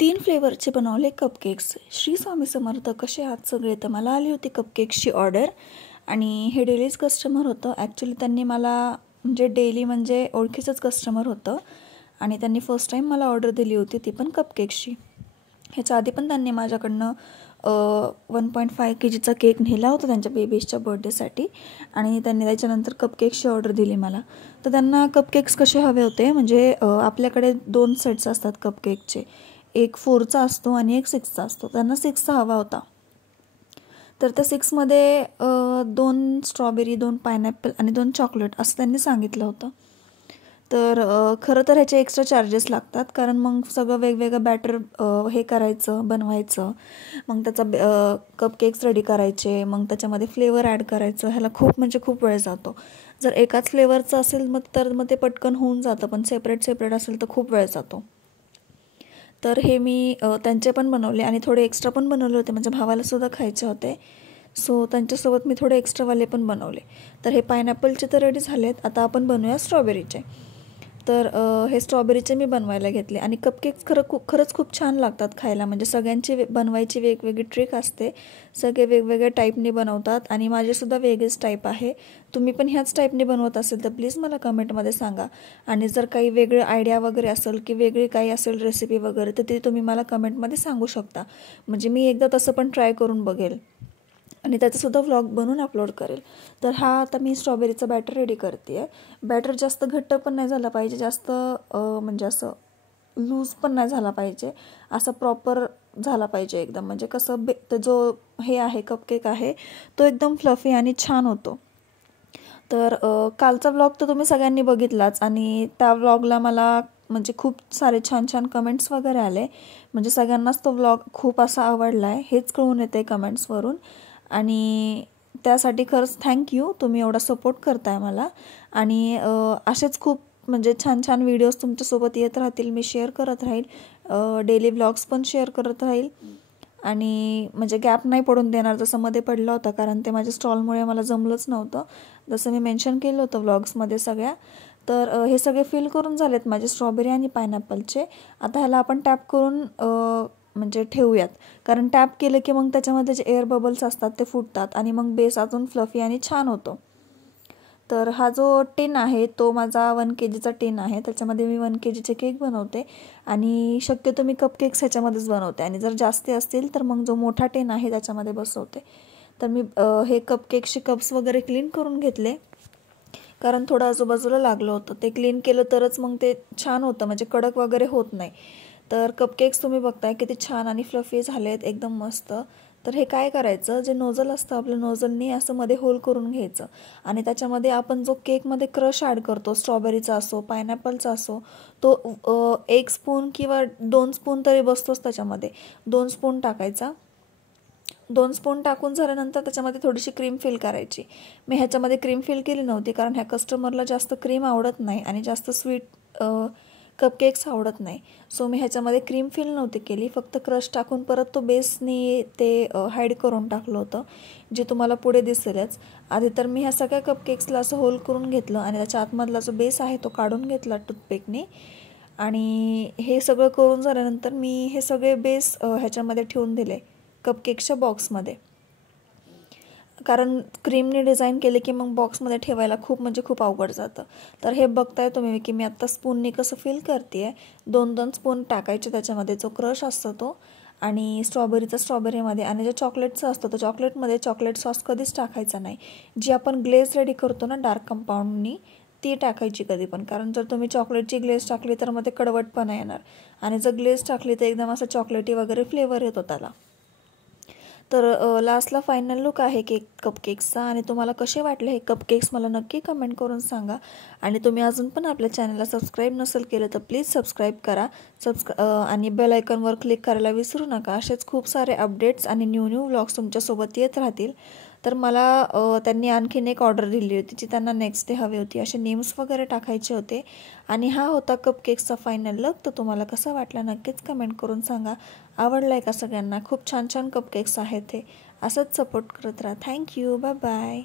3 फ्लेवरचे बनवले कपकेक्स। श्री स्वामी समर्थ, कसे आहात सगळे? तर मला आली होती कपकेक्सची ऑर्डर आणि हे डेलीच कस्टमर होतं। ॲक्च्युली त्यांनी मला डेली ओळखीचंच कस्टमर होतं आणि त्यांनी फर्स्ट टाईम मला ऑर्डर दिली होती, ती पण कपकेक्सची। ह्याच्या आधी पण त्यांनी माझ्याकडनं 1.5 kgचा केक नेला होता त्यांच्या बेबीच्या बर्थडेसाठी आणि त्यांनी त्याच्यानंतर कपकेक्सची ऑर्डर दिली मला। तर त्यांना कपकेक्स कसे हवे होते, आपल्याकडे 2 सेट्स असतात कपकेकचे, एक 4चा असतो आणि एक 6चा असतो। त्यांना 6चा हवा होता। तर त्या 6मध्ये 2 स्ट्रॉबेरी, 2 पायनॅपल आणि 2 चॉकलेट असं त्यांनी सांगितलं होतं। तर खरं तर ह्याचे एक्स्ट्रा चार्जेस लागतात, कारण मग सगळं वेगवेगळं बॅटर हे करायचं, बनवायचं, मग त्याचा कपकेक्स रेडी करायचे, मग त्याच्यामध्ये फ्लेवर ॲड करायचं, ह्याला खूप वेळ जातो। जर एकाच फ्लेवरचं असेल मग ते पटकन होऊन जातं, पण सेपरेट असेल तर खूप वेळ जातो। तर हे मी त्यांचे पण बनवले आणि थोडे एक्स्ट्रा पण बनवले होते, माझ्या भावाला सुद्धा खायचे होते, सो त्यांच्यासोबत मी थोडे एक्स्ट्रावाले पण बनवले। तर हे पायनॅपलचे तर रेडी झालेत, आता आपण बनवूया स्ट्रॉबेरीचे। तर हे स्ट्रॉबेरीचे मी बनवायला घेतले आणि कपकेक्स खरंच खूप छान लागतात खायला। सगळ्यांची बनवायची वेगवेगळी ट्रिक असते, सगळे वेगवेगळ्या टाईपने बनवतात आणि माझेसुद्धा वेगळेच टाईप आहे। तुम्ही पण ह्याच टाईपने बनवत असेल तर प्लीज मला कमेंटमध्ये सांगा, आणि जर काही वेगळे आयडिया वगैरे असेल की वेगळी काही असेल रेसिपी वगैरे तर ते तुम्ही मला कमेंटमध्ये सांगू शकता, मी एकदा तसं पण ट्राय करून बघेल आणि त्याचासुद्धा व्लॉग बनवून अपलोड करेल। तर आता मी स्ट्रॉबेरीचा बॅटर रेडी करते आहे। बॅटर जास्त घट्ट पण नाही झाला पाहिजे, जास्त असं लूज पण नाही झाला पाहिजे, असं प्रॉपर झाला पाहिजे एकदम, कसं जो हे आहे कपकेक आहे तो एकदम फ्लफी आणि छान होतो। तर कालचा व्लॉग तर तुम्ही सगळ्यांनी बघितलाच आणि त्या व्लॉगला मला खूप सारे छान कमेंट्स वगैरे आले, सगळ्यांनाच तो व्लॉग खूप असा आवडला आहे, हेच कळून येते कमेंट्सवरून, आणि त्यासाठी खरंच थँक्यू, तुम्ही एवढा सपोर्ट करताय मला। आणि असेच खूप छान व्हिडिओज तुमच्यासोबत येत राहतील, मी शेअर करत राहील, डेली व्लॉग्स पण शेअर करत राहील आणि गॅप नाही पडून देणार, जसं मध्ये पडला होता, कारण ते माझ्या स्टॉलमुळे मला जमलंच नव्हतं, जसं मी मेन्शन केलं होतं व्लॉग्समध्ये सगळ्या। तर हे सगळे फिल करून झालेत माझे स्ट्रॉबेरी आणि पायनॅपलचे। आता ह्याला आपण टॅप करून ठेवूयात, कारण टॅप केलं की मग त्याच्यामध्ये जे एअर बबल्स असतात ते फुटतात आणि मग बेस अजून फ्लफी आणि छान होतो। तर हा जो टिन आहे तो माझा 1 kgचा टिन आहे, त्याच्यामध्ये मी 1 kgचे केक बनवते आणि शक्यतो मी कपकेक्स ह्याच्यामध्येच बनवते, आणि जर जास्ती असतील तर मग जो मोठा टिन आहे त्याच्यामध्ये बसवते। तर मी हे कपकेक्सचे कप्स वगैरे क्लीन करून घेतले, कारण थोडं आजूबाजूला लागलं होतं, ते क्लीन केलं तरच मग ते छान होतं, कडक वगैरे होत नाही। तर कपकेक्स तुम्ही बघताय किती छान आणि फ्लफी झालेत, एकदम मस्त। तर हे काय करायचं, जे नोझल असतं आपलं, नोझलनी असं मध्ये होल करून घ्यायचं आणि त्याच्यामध्ये आपण जो केकमध्ये क्रश ॲड करतो, स्ट्रॉबेरीचा असो पायनॅपलचा असो, तो 1 स्पून किंवा 2 स्पून तरी बसतोच त्याच्यामध्ये। 2 स्पून टाकायचा, 2 स्पून टाकून झाल्यानंतर त्याच्यामध्ये थोडीशी क्रीम फिल करायची। मी ह्याच्यामध्ये क्रीम फिल केली नव्हती, कारण ह्या कस्टमरला जास्त क्रीम आवडत नाही आणि जास्त स्वीट कपकेक्स आवडत नाही, सो मी ह्याच्यामध्ये क्रीम फिल नव्हती केली, फक्त क्रश टाकून परत तो बेसनी ते हाईड करून टाकलं होतं, जे तुम्हाला पुढे दिसेलच। आधी तर मी ह्या सगळ्या कपकेक्सला असं होल करून घेतलं आणि त्याच्या आतमधला जो बेस आहे तो काढून घेतला टूथपिकने, आणि हे सगळं करून झाल्यानंतर मी हे सगळे बेस ह्याच्यामध्ये ठेवून दिले कपकेक्सच्या बॉक्समध्ये, कारण क्रीमने डिझाईन केले की मग बॉक्समध्ये ठेवायला खूप अवघड जातं। तर हे बघताय तुम्ही की मी आत्ता स्पूनने कसं फिल करते आहे, 2-2 स्पून टाकायचे त्याच्यामध्ये, जो क्रश असतो तो, आणि स्ट्रॉबेरीमध्ये, आणि जो चॉकलेटचा असतो तो चॉकलेटमध्ये चॉकलेट सॉस कधीच टाकायचा नाही, जी आपण ग्लेज रेडी करतो ना डार्क कंपाऊंडनी, ती टाकायची कधी पण, कारण जर तुम्ही चॉकलेटची ग्लेज टाकली तर मग ते कडवटपणा येणार, आणि जर ग्लेज टाकली तर एकदम असं चॉकलेटी वगैरे फ्लेवर येतो त्याला। तर लास्टला फायनल लुक आहे कपकेक्सचा, आणि तुम्हाला कसे वाटले हे कपकेक्स मला नक्की कमेंट करून सांगा, आणि तुम्ही अजून पण आपल्या चॅनलला सबस्क्राईब नसेल केलं तर प्लीज सबस्क्राईब करा, आणि बेल आयकॉनवर क्लिक करायला विसरू नका। असेच खूप सारे अपडेट्स आणि न्यू व्लॉग्स तुमच्यासोबत येत राहतील। तर मला त्यांनी आणखीन एक ऑर्डर दिली होती, जी त्यांना नेक्स्ट डे हवी होती, असे नेम्स वगैरे टाकायचे होते, आणि हा होता कपकेक्सचा फायनल लुक। तर तुम्हाला कसा वाटला नक्कीच कमेंट करून सांगा, आवडलाय का सगळ्यांना? खूप छान कपकेक्स आहेत हे, असंच सपोर्ट करत राहा। Thank you, bye bye.